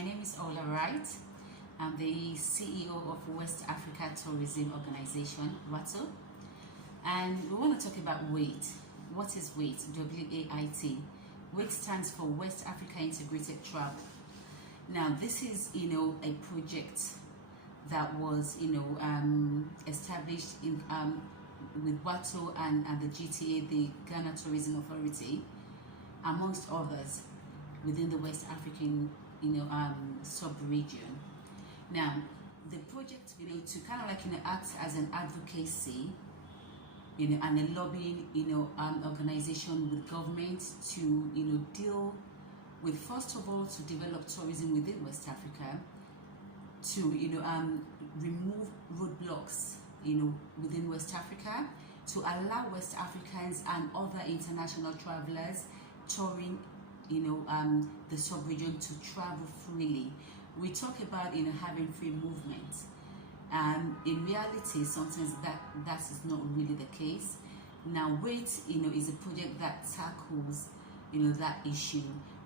My name is Ola Wright. I'm the CEO of West Africa Tourism Organization, WATO. And we want to talk about WAIT. What is WAIT? W-A-I-T. WAIT stands for West Africa Integrated Travel. Now, this is, a project that was, established in, with WATO and the GTA, the Ghana Tourism Authority, amongst others, within the West African, sub-region. Now, the project, to kind of act as an advocacy, and a lobbying, organization with government to, deal with, first of all, to develop tourism within West Africa, to, remove roadblocks, within West Africa, to allow West Africans and other international travelers touring, the sub-region to travel freely. We talk about, having free movement. In reality, sometimes that is not really the case. Now, WAIT, is a project that tackles, that issue,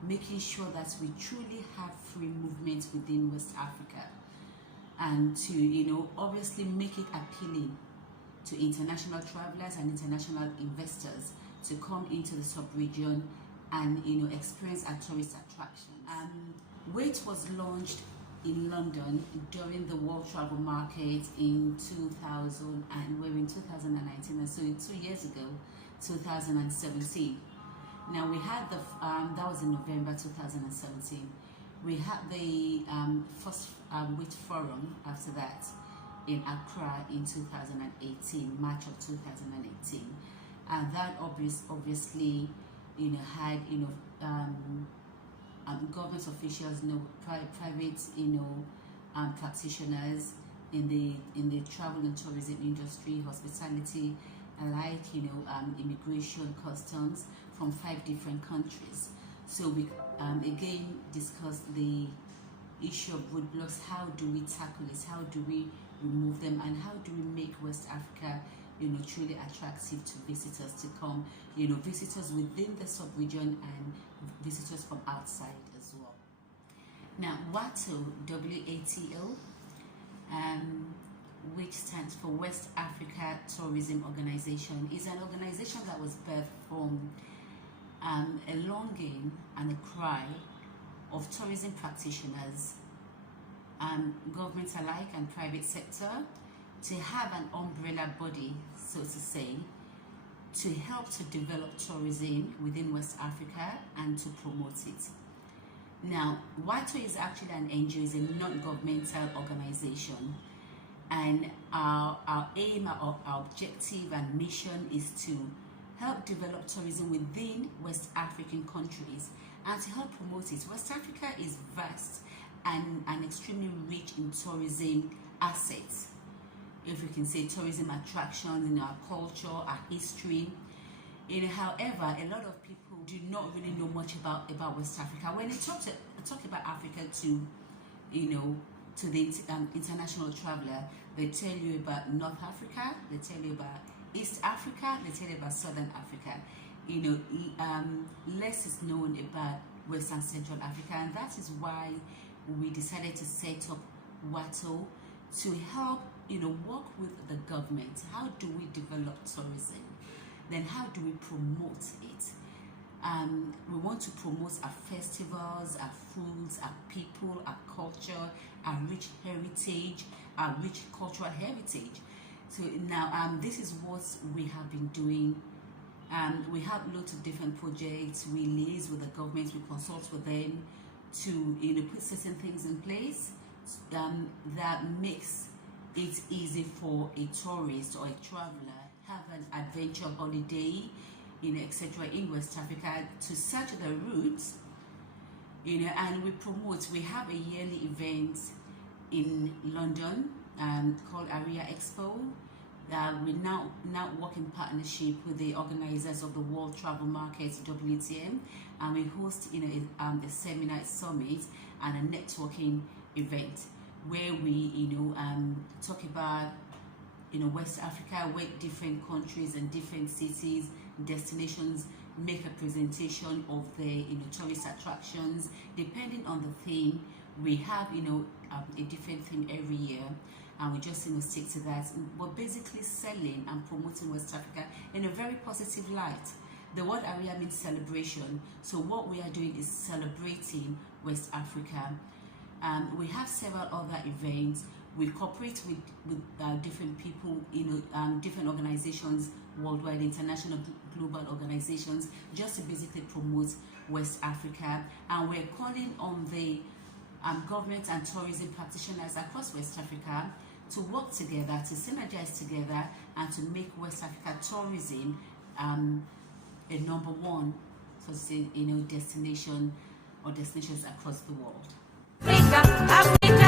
making sure that we truly have free movement within West Africa, and to, obviously make it appealing to international travelers and international investors to come into the sub-region and, experience our tourist attractions. WAIT was launched in London during the World Travel Market in 2000, and we're in 2019, and so 2 years ago, 2017. Now we had the that was in November 2017. We had the first WAIT forum after that in Accra in 2018, March of 2018, and that obviously had government officials, private, practitioners in the travel and tourism industry, hospitality, alike, immigration, customs from 5 different countries. So we again discussed the issue of roadblocks. How do we tackle this? How do we remove them? And how do we make West Africa, truly attractive to visitors to come, visitors within the sub-region and visitors from outside as well. Now, WATO, W-A-T-O, which stands for West Africa Tourism Organization, is an organization that was birthed from a longing and a cry of tourism practitioners, government alike and private sector, to have an umbrella body, so to say, to help to develop tourism within West Africa and to promote it. Now, WATO is actually an NGO, is a non-governmental organization, and our aim, our objective and mission is to help develop tourism within West African countries and to help promote it. West Africa is vast and extremely rich in tourism assets, if we can say tourism attractions, in our culture, our history. However, a lot of people do not really know much about West Africa. When they talk about Africa to the international traveler, they tell you about North Africa, they tell you about East Africa, they tell you about Southern Africa. Less is known about West and Central Africa, and that is why we decided to set up WATO to help, work with the government. How do we develop tourism? Then how do we promote it? We want to promote our festivals, our foods, our people, our culture, our rich heritage, our rich cultural heritage. So now this is what we have been doing. We have lots of different projects. We liaise with the government, we consult with them to put certain things in place that makes it easy for a tourist or a traveler have an adventure holiday, etc. in West Africa, to search the routes, and we promote. We have a yearly event in London called Area Expo. We now work in partnership with the organizers of the World Travel Market, WTM, and we host a seminar, summit, and a networking event where we talk about West Africa, where different countries and different cities, destinations make a presentation of the tourist attractions. Depending on the theme, We have, a different theme every year, and we just, stick to that. But basically selling and promoting West Africa in a very positive light. The word area means celebration. So what we are doing is celebrating West Africa. We have several other events. We cooperate with different people, different organizations worldwide, international, global organizations, just to basically promote West Africa. And we're calling on the government and tourism practitioners across West Africa to work together, to synergize together, and to make West Africa tourism a number one, so to say, destination or destinations across the world. Africa.